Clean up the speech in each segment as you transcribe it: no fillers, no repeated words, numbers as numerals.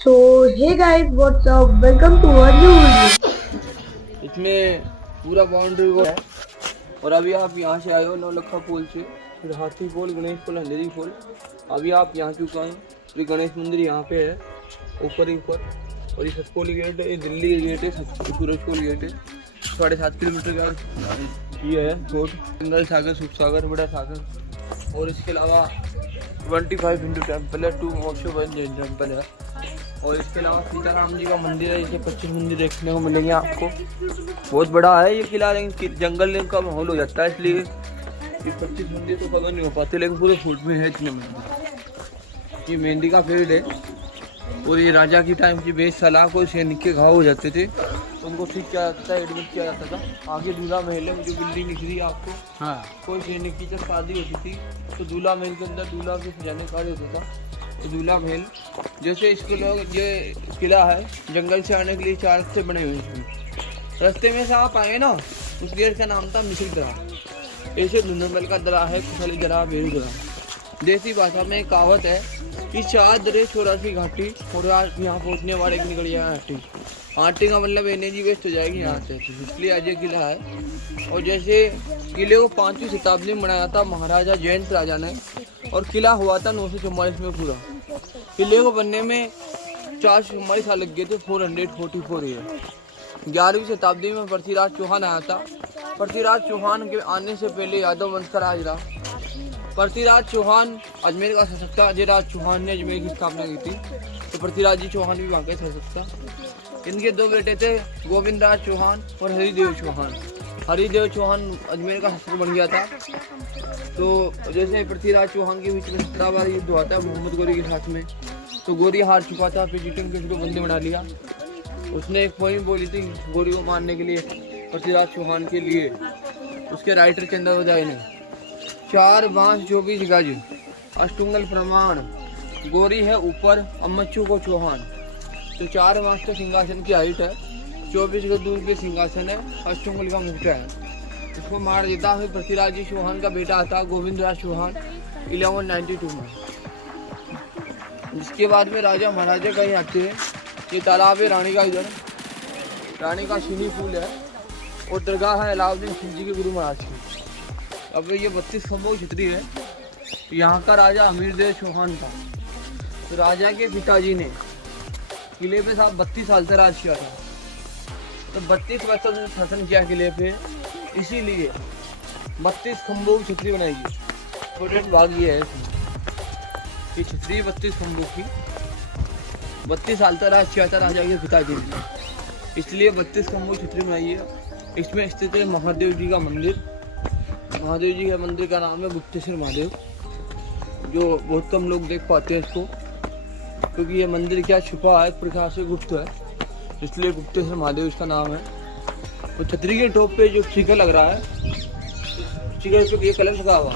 So hey guys, what's up? Welcome to a new video. इसमें पूरा boundary वो है। और अभी आप यहाँ से आए हो नौलखा पुल से, फिर हाथी पुल, गणेश पुल, अंधेरी पुल। अभी आप यहाँ चुका हैं। श्री गणेश मंदिर यहाँ पे है, ऊपर ही ऊपर। और ये सतपुल गेट है, ये दिल्ली गेट है, सूरजपुल गेट है। 7.5 किलोमीटर का ये है रोड। गंगा सागर, सुख सागर, बड़ा सागर। और इसके अलावा 25 हिंदू टेम्पल है, 2 मोशो जैन टेम्पल है। और इसके अलावा सीताराम जी का मंदिर है। इसे 25 मंदिर देखने को मिलेंगे आपको। बहुत बड़ा है ये किला, लेकिन जंगल का माहौल हो जाता है, इसलिए ये 25 मंदिर तो कवर नहीं हो पाते, लेकिन पूरे फुट में है इतने मंदिर। ये मेहंदी का पेड़ है। और ये राजा की टाइम की बेशला कोई सैनिक के घाव हो जाते थे तो उनको ठीक किया जाता था, एडमिट किया जाता था। आगे दूल्हा महल है, मुझे बिल्डिंग दिख रही है आपको। हाँ, कोई सैनिक की जब शादी होती थी तो दूल्हा महल के अंदर दूल्हा के सजाने कार्य होता था। तो दूल्हा महल जैसे इसको लोग, ये किला है जंगल से आने के लिए 4 रास्ते बने हुए हैं। इसमें रास्ते में से आप आए ना, उस गेट का नाम था मिसिल दरा। ऐसे धुंधमल का दरा है, खुशली दरा, बेरू दरा। देसी भाषा में एक कहावत है कि 4 दरे 84 घाटी, और यहाँ पहुँचने वाले की निकल जाए आटी। आटी का मतलब एनर्जी वेस्ट हो जाएगी यहाँ से, इसलिए आज ये किला है। और जैसे किले को 5वीं शताब्दी में बनाया था महाराजा जयंत राजा ने, और किला हुआ था 944 में पूरा। किले को बनने में 444 साल लग गए थे, 444 ईयर। 11वीं शताब्दी में पृथ्वीराज चौहान आया था। पृथ्वीराज चौहान के आने से पहले यादव वंश का राज रहा। पृथ्वीराज चौहान अजमेर का शासक था। अजयराज चौहान ने अजमेर की स्थापना की थी, तो पृथ्वीराज जी चौहान भी वहाँ के शासक था। इनके 2 बेटे थे, गोविंद राज चौहान और हरिदेव चौहान। हरिदेव चौहान अजमेर का शासक बन गया था। तो जैसे पृथ्वीराज चौहान के बीच में 17 बार युद्ध हुआ था मोहम्मद गोरी के साथ में, तो गोरी हार चुका था। फिर जीतन के उसको बंदी बना लिया। उसने एक पोइम बोली थी गोरी को मारने के लिए पृथ्वीराज चौहान के लिए। उसके राइटर चंद्रवदाय ने 4 बांस 24 गज अष्टुंगल प्रमाण, गोरी है ऊपर अम्मच्चू को चौहान। तो 4 बांस के सिंहासन की हाइट है, 24 गज दूर के सिंहासन है, अष्टुंगल का मुकुट है। इसको मार देता है। पृथ्वीराज जी चौहान का बेटा था गोविंद राज चौहान 1192 में। जिसके बाद में राजा महाराजा कहीं आते हैं। ये तालाब है रानी का, इधर रानी का सीनी फूल है। और दरगाह है अलाउद्दीन खिलजी के गुरु महाराज की। अब ये 32 खम्भों की छतरी है। यहाँ का राजा अमीरदेव चौहान था। तो राजा के पिताजी ने किले पे 32 साल से राज किया था। तो 32 वर्ष से शासन किया किले पे, इसीलिए 32 खम्भों की छतरी बनाएगी। इंपॉर्टेंट भाग ये है कि छतरी 32 खम्भों की, 32 साल तक राज किया था राजा के पिताजी ने, इसलिए 32 खम्भों की छतरी बनाई है। इसमें स्थित है महादेव जी का मंदिर। महादेव जी के मंदिर का नाम है गुप्तेश्वर महादेव, जो बहुत कम लोग देख पाते हैं इसको, क्योंकि ये मंदिर क्या छुपा है, प्रकाश से गुप्त है, इसलिए गुप्तेश्वर महादेव इसका नाम है। तो छतरी के टॉप पे जो स्टिकर लग रहा है, स्टिकर पे ये कलर लगा हुआ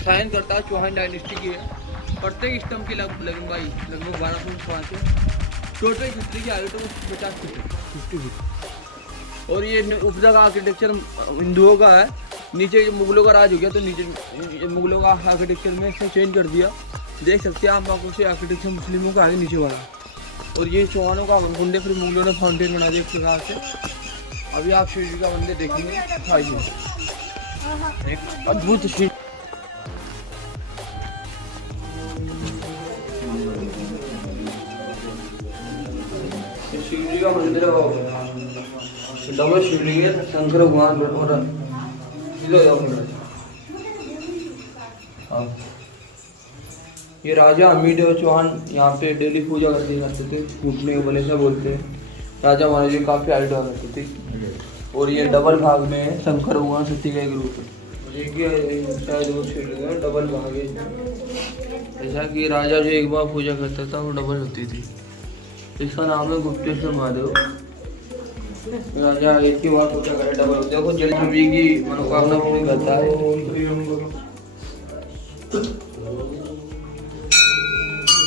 साइन करता है चौहान डायनेस्टी की है। प्रत्येक स्तंभ की लंबाई लगभग 1205 है। टोटल छतरी की हाइट 50 फीट। और ये उपजा का आर्किटेक्चर हिंदुओं का है। नीचे मुगलों का राज हो गया, तो नीचे मुगलों का आर्किटेक्चर में इसने चेंज कर दिया। देख सकते हैं आप आंखों से आर्किटेक्चर मुस्लिमों का है नीचे वाला। और ये चौहानों का गुंडे, फिर मुगलों ने फाउंटेन बना दिया एक प्रकार से। अभी आप शिव जी का मंदिर देखेंगे, एक अद्भुत शिव जी का मंदिर है। डबल शिवलिंग है, शंकर भगवान और ये राजा अमीरदेव चौहान यहाँ पे डेली पूजा करते थे। घुटने के बले से बोलते हैं। राजा महाराज जी काफ़ी हाइट हुआ करती थी। और ये डबल भाग में है, शंकर भगवान सती का एक रूप है। ये शायद वो शिवलिंग है, डबल भाग है। ऐसा कि राजा जो एक बार पूजा करता था वो डबल होती थी। इसका नाम है गुप्तेश्वर महादेव। राजा एक ही बार पूजा करे डबल होती है। देखो जल जी की मनोकामना पूरी करता है।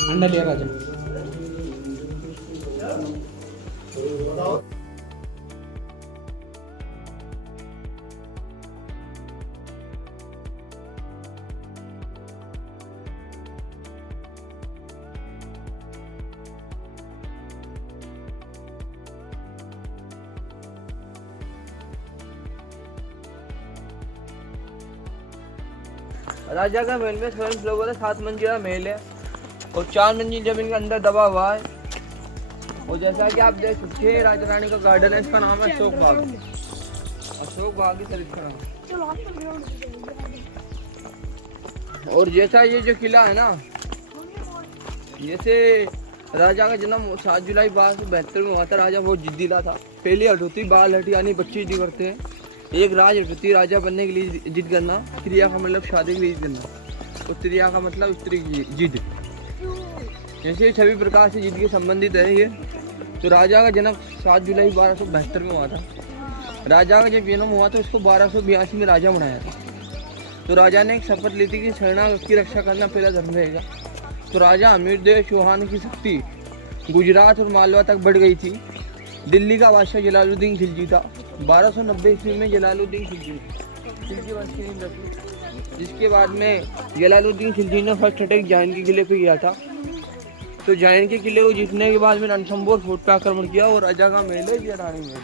अंडा लिया राजा। राजा का महल में स्वयं फ्लोर है, 7 मंजिला महल है और 4 मंजिल जमीन के अंदर दबा हुआ है। और जैसा कि आप देख सकते हैं राजा रानी का गार्डन है, इसका नाम है अशोक बाग। अशोक बाग की तरफ का। और जैसा ये जो किला है ना, जैसे राजा का जन्म 7 जुलाई 1272 में हुआ था। राजा बहुत जिद्दीला था। पहली हट होती बाल हट, यानी बच्चे जिद करते हैं। एक राज हट होती राजा बनने के लिए जिद करना। क्रिया का मतलब शादी के लिए जिद करना, और त्रिया का मतलब स्त्री की जिद। जैसे सभी प्रकार से जिद के संबंधित है ये। तो राजा का जन्म 7 जुलाई 1272 में हुआ था। राजा का जब जन्म हुआ तो उसको 1282 में राजा बनाया था। तो राजा ने एक शपथ ली थी कि शरणागत की रक्षा करना पहला धर्म रहेगा। तो राजा अमीरदेव चौहान की शक्ति गुजरात और मालवा तक बढ़ गई थी। दिल्ली का बादशाह जलालुद्दीन खिलजी था। 1290 ईस्वी में जलालुद्दीन खिलजी वंश की नींव रखी, जिसके बाद में जलालुद्दीन खिलजी ने फर्स्ट अटैक जाइन के किले पे किया था। तो जाइन के किले को जीतने के बाद में रणथंभौर फोर्ट पे आक्रमण किया और राजा का महल है या रानी महल।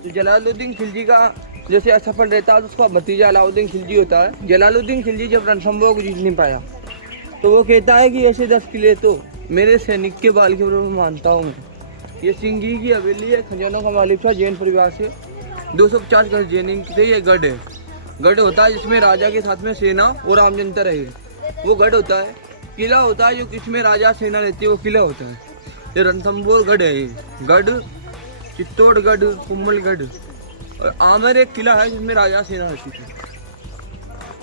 तो जलालुद्दीन खिलजी का जैसे असफल रहता है तो उसका भतीजा अलाउद्दीन खिलजी होता है। जलालुद्दीन खिलजी जब रणथंभौर को जीत नहीं पाया तो वो कहता है कि ऐसे 10 किले तो मेरे सैनिक के बाल के बराबर मानता हूँ मैं। ये सिंघी की हवेली है, खजानों का मालिक था जैन परिवार से। 250 गढ़ जैन थे। ये गढ़ है, गढ़ होता है जिसमें राजा के साथ में सेना और आम जनता रहे, वो गढ़ होता है। किला होता है जो किसमें राजा सेना रहती है, वो किला होता है। ये रणथंभौर गढ़ है। गढ़, चित्तौड़गढ़, कुम्भलगढ़ और आमेर एक किला है जिसमें राजा सेना रहती थी।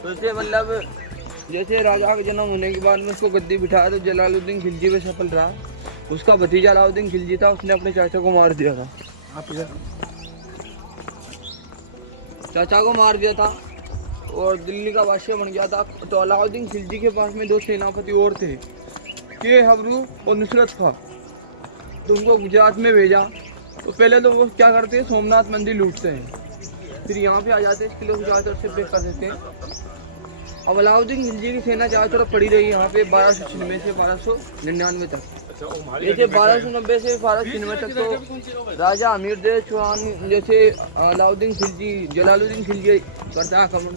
तो इसे मतलब जैसे राजा का जन्म होने के बाद में उसको गद्दी बिठाया तो जलालुद्दीन खिलजी में सफल रहा। उसका भतीजा अलाउद्दीन खिलजी था, उसने अपने चाचा को मार दिया था। चाचा को मार दिया था और दिल्ली का बादशाह बन गया था। तो अलाउद्दीन खिलजी के पास में 2 सेनापति और थे, के हबरू और नुसरत खां। तो उनको गुजरात में भेजा। तो पहले तो वो क्या करते हैं, सोमनाथ मंदिर लूटते हैं, फिर यहाँ पे आ जाते हैं, इस किले को चारों तरफ से ब्रेक कर देते हैं। अब अलाउद्दीन खिलजी की सेना चारों तरफ पड़ी रही यहाँ पे 1296 से 1299 तक। जैसे 1290 से 1296 तक तो राजा अमीरदेव चौहान जैसे अलाउद्दीन खिलजी जलालुद्दीन खिलजी करता है आक्रमण।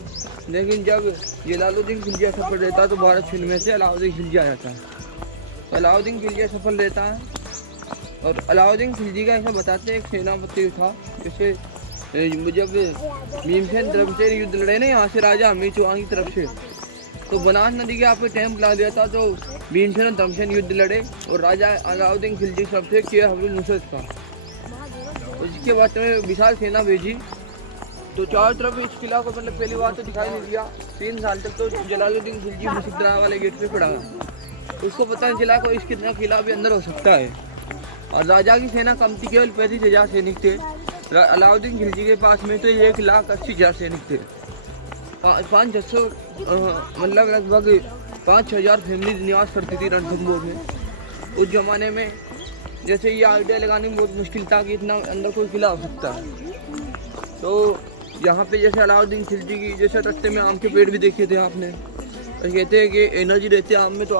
लेकिन जब जलालुद्दीन खिलजी सफल रहता तो 1296 से अलाउद्दीन खिलजी आ जाता है। तो अलाउद्दीन खिलजी सफल रहता है। और अलाउद्दीन खिलजी का ऐसा बताते हैं एक सेनापति था, जैसे जब भीमसेन द्रमसेन युद्ध लड़े ना यहाँ से राजा अमीर चौहान की तरफ से, तो बनास नदी के आपको कैंप ला दिया था। तो भीमसेन और द्रमसेन युद्ध लड़े और राजा अलाउद्दीन खिलजी सब से किया हबरुल नुसरत था। तो इसके बाद में विशाल सेना भेजी। तो चारों तरफ इस किला को मतलब पहली बार तो दिखाई नहीं दिया। 3 साल तक तो जलालुद्दीन खिलजी मुसद्दरा वाले गेट पे पड़ा। उसको पता नहीं चला कोई इसके किला भी अंदर हो सकता है। और राजा की सेना कम थी, केवल 35,000 सैनिक थे। अलाउद्दीन खिलजी के पास में तो 1,80,000 सैनिक थे। 500 मतलब लगभग 5,000 फैमिली निवास करती थी रणथंभौर में। उस जमाने में जैसे ये आइडिया लगाने में बहुत मुश्किल था कि इतना अंदर कोई किला हो सकता है। तो यहाँ पे जैसे अलाउद्दीन खिलजी की जैसे रास्ते में आम के पेड़ भी देखे थे आपने। तो कहते हैं कि एनर्जी रहती है आम में, तो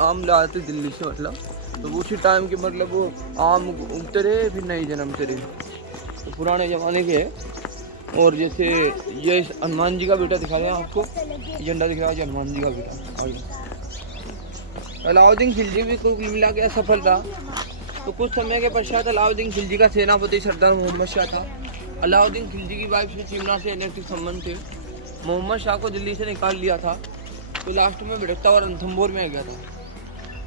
आम लाते दिल्ली से मतलब। तो उसी टाइम के मतलब वो आम उगते रहे, फिर नहीं जन्मते रहे। तो पुराने ज़माने के। और जैसे ये हनुमान जी का बेटा दिखा रहे हैं आपको, झंडा दिख रहा है हनुमान जी का बेटा। अलाउद्दीन खिलजी भी कुल मिला के असफल रहा। तो कुछ समय के पश्चात अलाउद्दीन खिलजी का सेनापति सरदार मोहम्मद शाह था। अलाउद्दीन खिलजी की वाइफ से चिमना से अनैतिक संबंध थे। मोहम्मद शाह को दिल्ली से निकाल लिया था। तो लास्ट में भटकता हुआ रणथंभौर में आ गया था।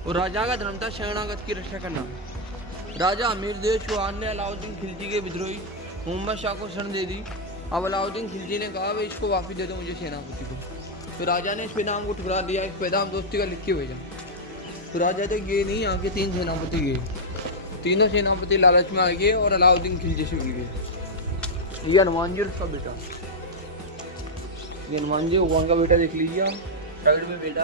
और राजा का धर्म था शरणागत की रक्षा करना। राजा अमीरदेव चौहान ने अलाउद्दीन खिलजी के विद्रोही मोहम्मद शाह को शरण दे दी। अब अलाउद्दीन खिलजी ने कहा भाई इसको वापस दे दो मुझे सेनापति को। तो राजा ने इस पैगाम को ठुकरा दिया, एक पैगाम दोस्ती का लिख के भेजा। तो राजा तो गए नहीं, यहाँ के 3 सेनापति गए। तीनों सेनापति लालच में आ गए और अलाउद्दीन खिलजी से मिल गए। ये हनुमान जी उसका बेटा, ये हनुमान जी भगवान का बेटा देख लीजिए साइड में बेटा।